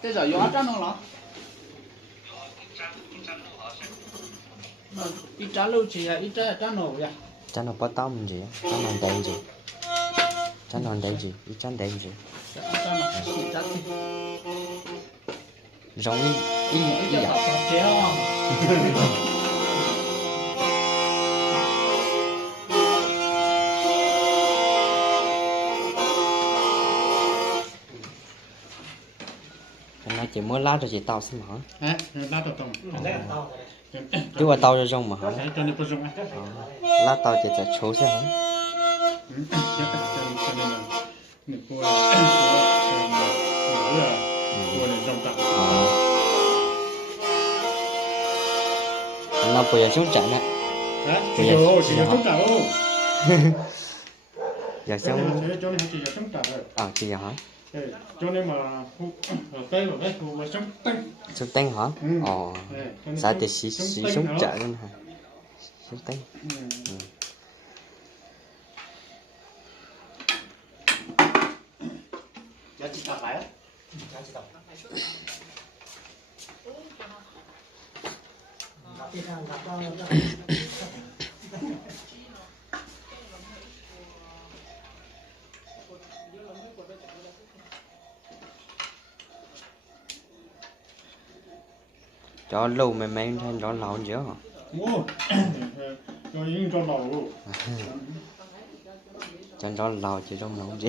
这叫鸭粘弄了。一粘肉去呀，一粘肉呀。粘了不到么子，粘了带子，粘了带子，一粘带子。粘了，粘去。容易一咬。那chỉ mới lá cho chị tao xem hả? Lá tao tông. Chứ mà tao cho rong mà hả? Cho nên có rong á. Lá tao chỉ là chỗ xem hả? Cho nên là mình cua này rong tao. Nó bây giờ xuống trận á. Chỉ vô xuống trận luôn. Giờ xuống. Cho nên chỉ xuống trận rồi. Chỉ giờ hả? Cho nên mà cây vào đây mà sống tinh. Sống tinh hả? Sao thì xí sống chợ luôn hả? Sống tinh. Giá trị tao phải á. Giá trị tao. Cho lâu mày men thêm đó lẩu chứ hả? Cho những cho lẩu. Cho đó lẩu chứ trong lẩu chứ.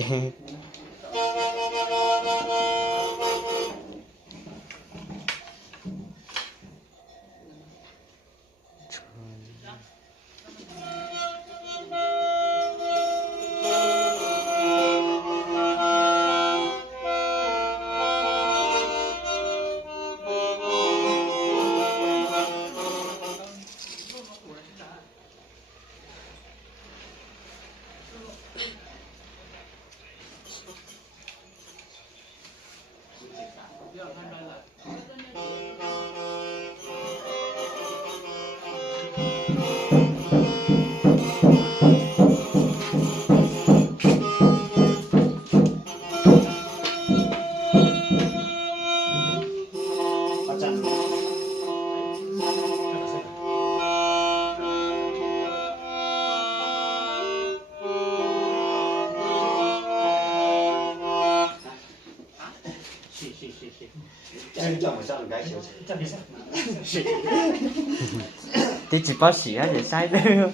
Thì chỉ có xỉ để sai nữa.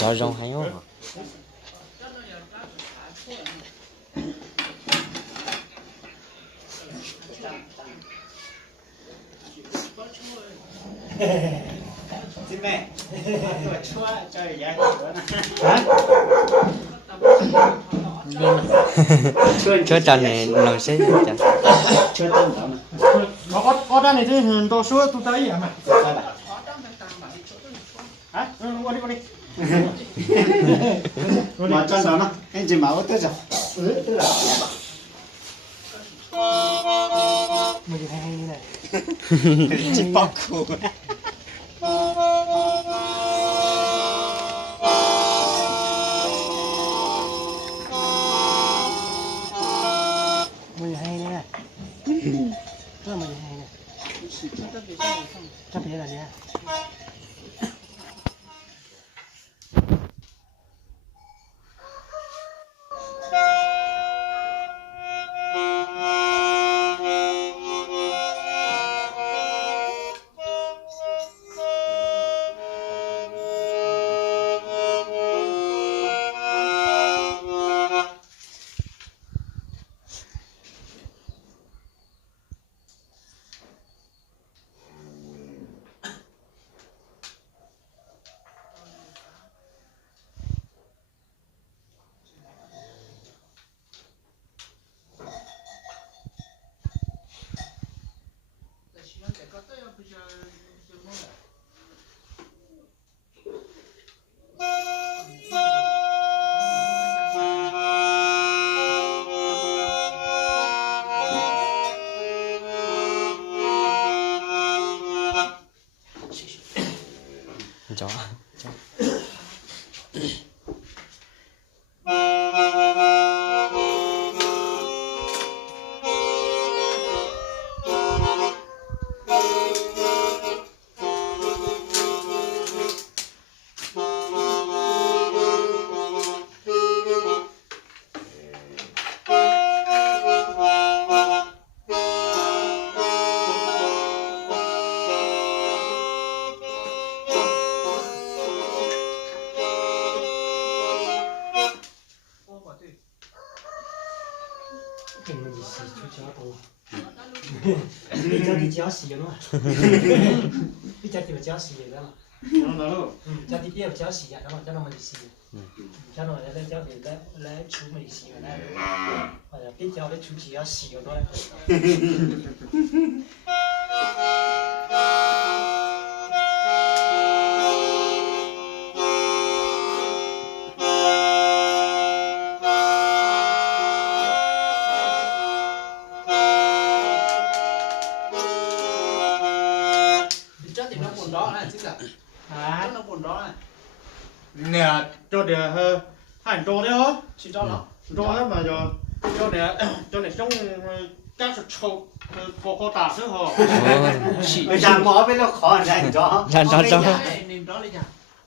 Cho rong hay không? Xin mẹ. Chua cho giá Chua trần này nó sẽ chần. Chua trần đó nè. Có trần này chứ đồ xua tụi tới à mà. Hả? Qua đi. Mà trần đó nè. Anh chỉ máu tới rồi. Tức là. Mày hay như này. Chỉ bọc khổ. Mày hay nè. Rất là mày hay nè. Chắc thế là gì à? chó cái mình chỉ xì chú chó thôi đi cho đi chó xì rồi mà đi cho thì phải chó xì rồi đó mà cho đi biết chó xì vậy đó mà cho nó mình xì cho nó lên cho thì lấy chú mình xì rồi đấy hoặc là biết cho lấy chú chỉ要xì rồi thôi Hả? Nó buồn đó này. Nè, cho để hành trò đấy hả? Chỉ cho nó. Trò đấy mà giờ cho để trong các sự trâu có tả nữa hả? Bây giờ mỏ với nó khó rảnh cho. Rảnh cho. Nên đó đi nhỉ.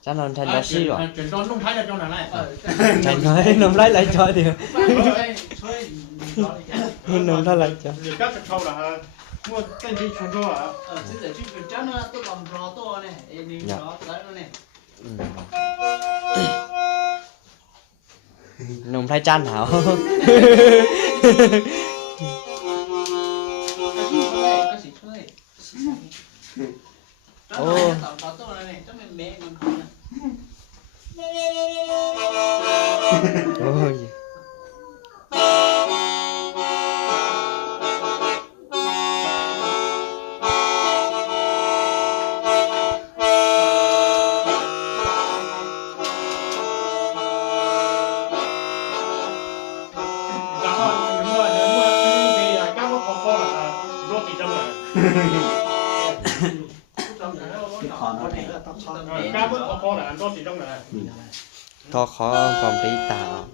cha nó thành nó xí rồi Chuyển cho nông thái là cho này. thành nói nông lấy lại cho thì Thôi, nông lấy lại cho Các sự trâu là mua tên đi chuyển cho hả? bây giờ chuyện cho nó tôi làm rõ to này, nên đó tới nó này. nông thái chan hảo Cái gì chơi? Ô. Tao to này, cho mình mẹ mình không này. ôi Cá bớt khó là ăn có gì trong này. to khó phòng lý tạo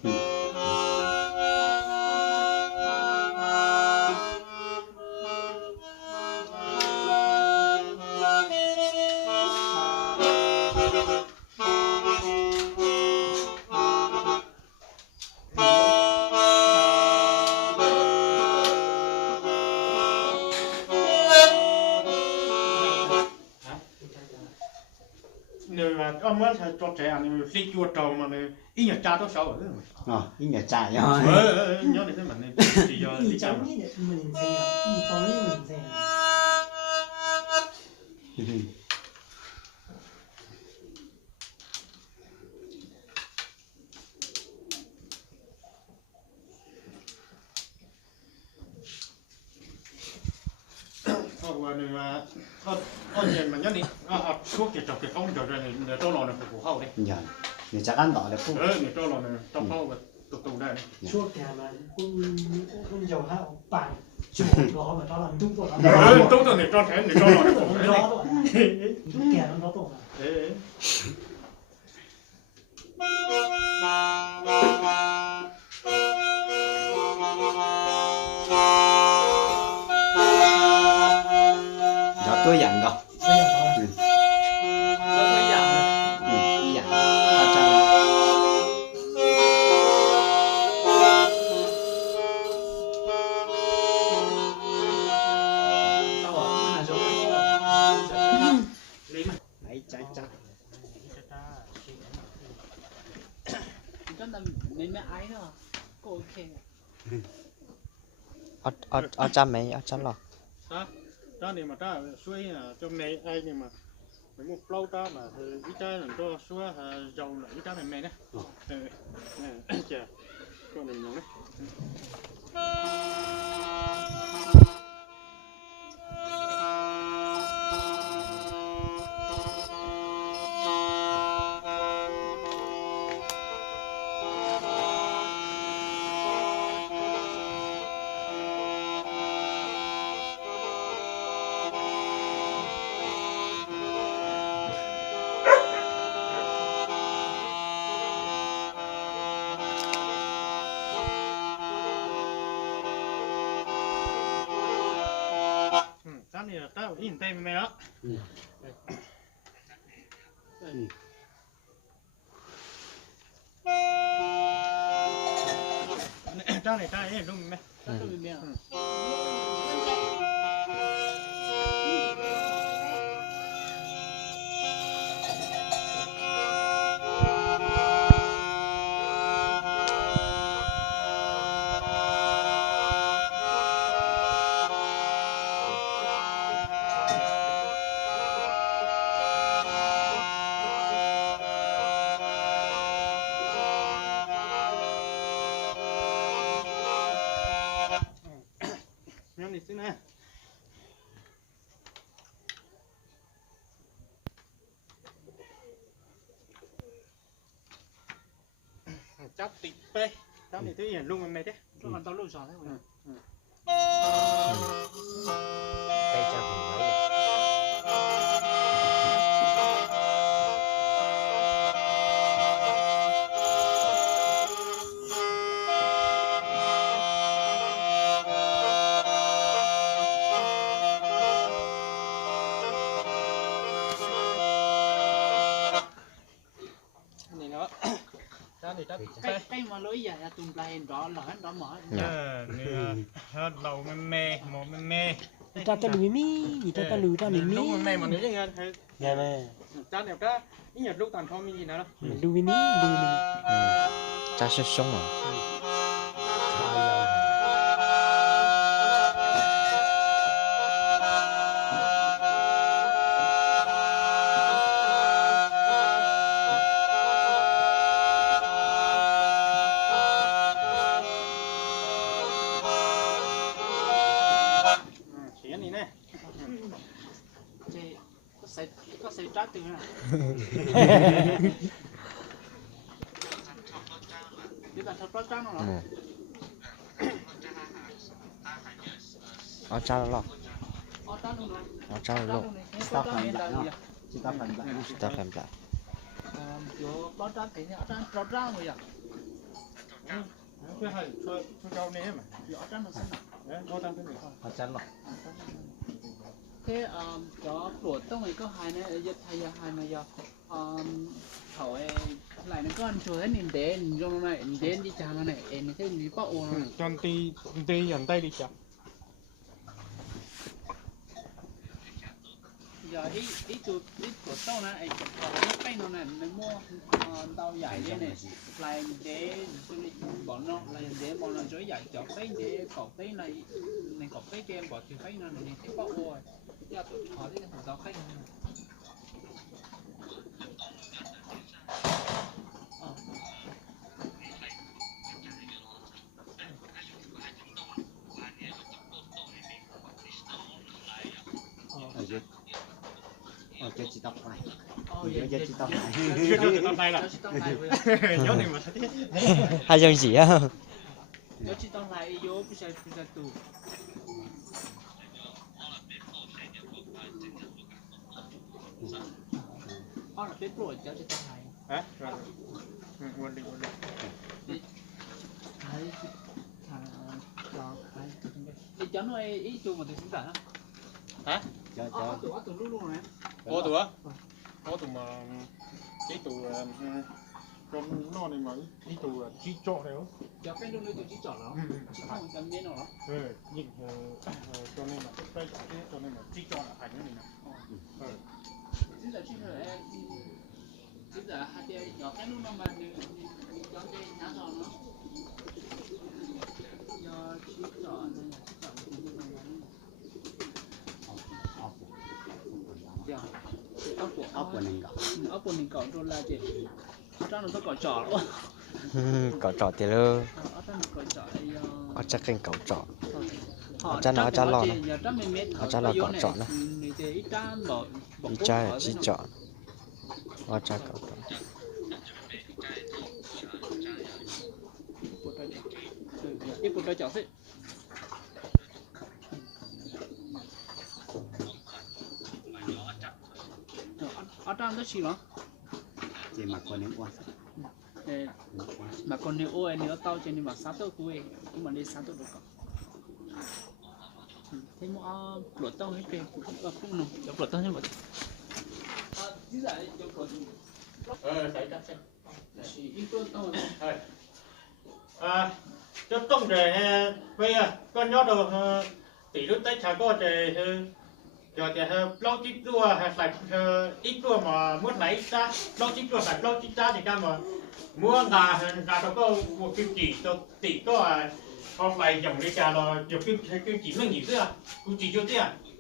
Nếu mà ông muốn cho trẻ ăn thì lấy chuột trâu mà ít nhất cha đó sáu rồi. Ít nhà chạy Nhớ đến cái mình thì giờ đi chăm. mình xem mình có lấy mình xem Hoặc là nhìn mà nhớ đi, thuốc thì trồng cái không rồi để cho lò này phục vụ hậu đi. Dạ. Người chắc ăn đỏ là phun. Để cho lò này trong hậu và tụ đây. chuột kà mà con dầu hao bản chủ đó mà cho làm đúng rồi Tốt rồi để cho thế để cho lò này phục vụ đó rồi đúng kà nó tốt mà Dạ tôi dặn rồi. bây giờ đó Nó mới dặn rồi. Dặn. Ở trong. Đấy, chắc chắc. Cho nên mình mới ái thôi, cô ok. ở cha mẹ ở cha lò Đó thì mà ta suy là trong này ai nhưng mà mình một lâu ta mà cái trái làm cho xua dầu lại cái trái này mẹ đấy. Chà, con mình nhúng đấy. ta này ta nhìn tay mày đó ta này ta ấy đúng mày ta tôi mẹ nhắm đi xin nè chắc tịt pe ta này thấy hiện luôn mày đấy cho con tao lôi sò thế rồi tay cho mình nói này nó ta này ta cái mà lối dài tụm lại đó là hết đó mở nè hết đầu mê một mê ta ta lùi mi ta ta lùi ta lùi mi lúc mê mà nếu như nghe nghe mẹ ta đẹp ta ít nhất lúc tàn phong mình gì nữa lùi mi cha sẽ sống à chỉ cái này nè có xây trát từ nè đi bạn thật trát nó hả cha lo trát luôn rồi cha lo stop làm lại stop làm lại chỗ có trát thì trát rồi à cứ hay cho câu này mà chỗ trát nó xinh đấy có tăng cái gì cha lo thế cho đuổi tông này có hai này giật hay hai mà giờ thổi lại nó có ăn chuối nhìn đến trong này đến đi chả này em thấy đi bao ồn cho ti dần tay đi chặt giờ ít chuột tông này chụp cái nó này nó mua tàu dài đây này lại để bọn nó lại để bọn nó chối dài chọc cái để cọp cái này cọp cái kia bỏ thì cái này thấy bao ồn giờ tụi họ đi thằng tàu khách cho chị tóc này giờ chị tóc này chưa tao tay là nhớ thì mà hai dòng gì á giờ chị tao lại vô bây giờ tù là biết rồi cho chị tao lại hả quên đi thì cháu nói ý chung mà tôi xin trả hả tụi lúc luôn này có tụi mà cái tụi trong nó này mà cái tụi chỉ trọ này không cháu cái lúc này tụi chỉ chọn nó chỉ không cần biết nó nhìn cho nên là cái cho nên là chỉ trọ là thành cái này nè chính là chỉ là chính là hai đứa nhỏ cái lúc nó mà cho cái nhá rồi nó do chỉ chọn nên là chỉ chọn ốc của mình cỏ rồi là chị cho nó có trò luôn cỏ trọ thì lơ chắc kênh cỏ trọ cha nó cha lo cha lo cỏ trọ nữa đi cha là chi trọ cha cỏ trọ ít một đôi chó xí ở trong đó gì mà chị mặc quần áo quá mà còn nếu ôi nếu tao trên đi mà sát tao cuối nhưng mà đi sát tao được không thế mà lột tao hết tiền cũng nồng cho lột tao hết một chứ lại cho lột thấy chắc xem ít lột tao cho tông để bây giờ con nhớ đồ tỷ lúc tết chả có để rồi thì lâu chích đua hay phải ít đua mà muốn lấy ra lâu chích đua phải lâu chích ra thì ca mà mua gà đâu có một kim chỉ cho tỷ có không phải dòng đi trà rồi giờ kim chỉ nó nghỉ chưa cũng chỉ cho tiền